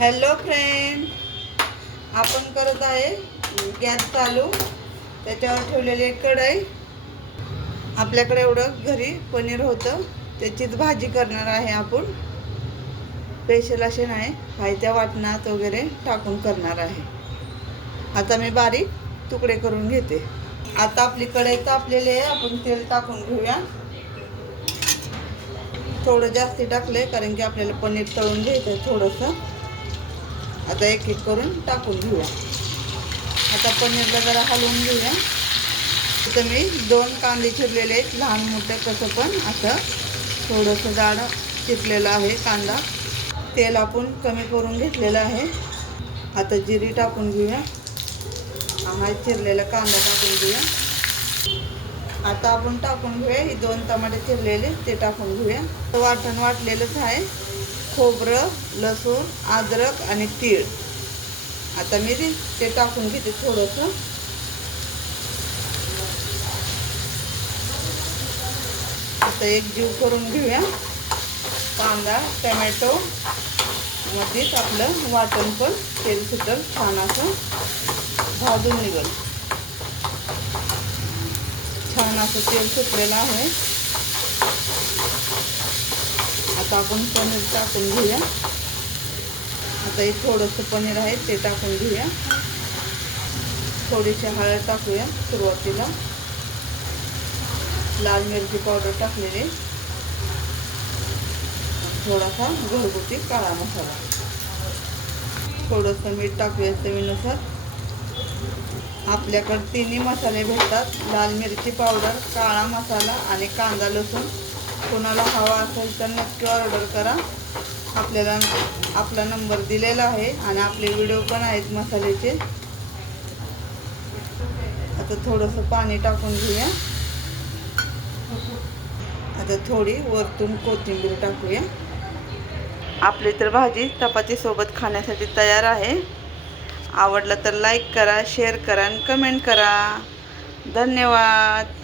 Hello friend, आपण करत आहे गॅस चालू, त्याच्यावर ठेवलेली एक कढई. आपल्याकडे एवढं घरी पनीर होतं, त्याचीच भाजी करणार आहे आपण. स्पेशल असे नाही, खायच्या वाटणात वगैरे टाकून करणार आहे. आता मी बारीक तुकडे करून घेते. आता आपली कढई तापलेली आहे, आपण तेल टाकून घेऊया. थोडं जास्ती टाकलंय कारण की आपल्याला पनीर तळून घ्यायचं आहे थोडंसं. आता एक एक करून टाकून घेऊया. आता पनीरला जरा हलवून घेऊया. इथं मी 2 कांदे चिरलेले आहेत, लहान मोठे कसं पण असं थोडंसं जाड चिरलेलं आहे कांदा. तेल आपण कमी करून घेतलेलं आहे. आता जिरी टाकून घेऊया. हा चिरलेला कांदा टाकून घेऊया. आता आपण टाकून घेऊया ही 2 टमाटे चिरलेले, ते टाकून घेऊया. वाटण वाटलेलंच आहे, खोबरं, लसूण, अद्रक आणि तीळ. आता मी ते टाकून घेते थोडंसं. आता एक जीव करून घेऊया. कांदा टमॅटो मध्येच आपलं वाटण पण तेल सुटल, छान असं भाजून निघल. छान असं तेल सुटलेलं आहे. आता आपण पनीर टाकून घेऊया. आता हे थोडंसं पनीर आहे ते टाकून घेऊया. थोडीशी हळद टाकूया सुरुवातीला. लाल मिरची पावडर टाकलेली, थोडासा घरगुती काळा मसाला, थोडंसं मीठ टाकूया चवीनुसार. आपल्याकडे 3 मसाले भेटतात, लाल मिरची पावडर, काळा मसाला आणि कांदा लसूण. कोणाला हवा असेल तर नक्की ऑर्डर करा. आपल्याला आपला नंबर दिलेला आहे आणि आपले व्हिडिओ पण आहेत मसाल्याचे. आता थोडंसं पाणी टाकून घेऊया. आता थोडी वरतून कोथिंबीर टाकूया. आपली तर भाजी चपाती सोबत खाण्यासाठी तयार आहे. आवडलं तर लाईक करा, शेअर करा आणि कमेंट करा. धन्यवाद.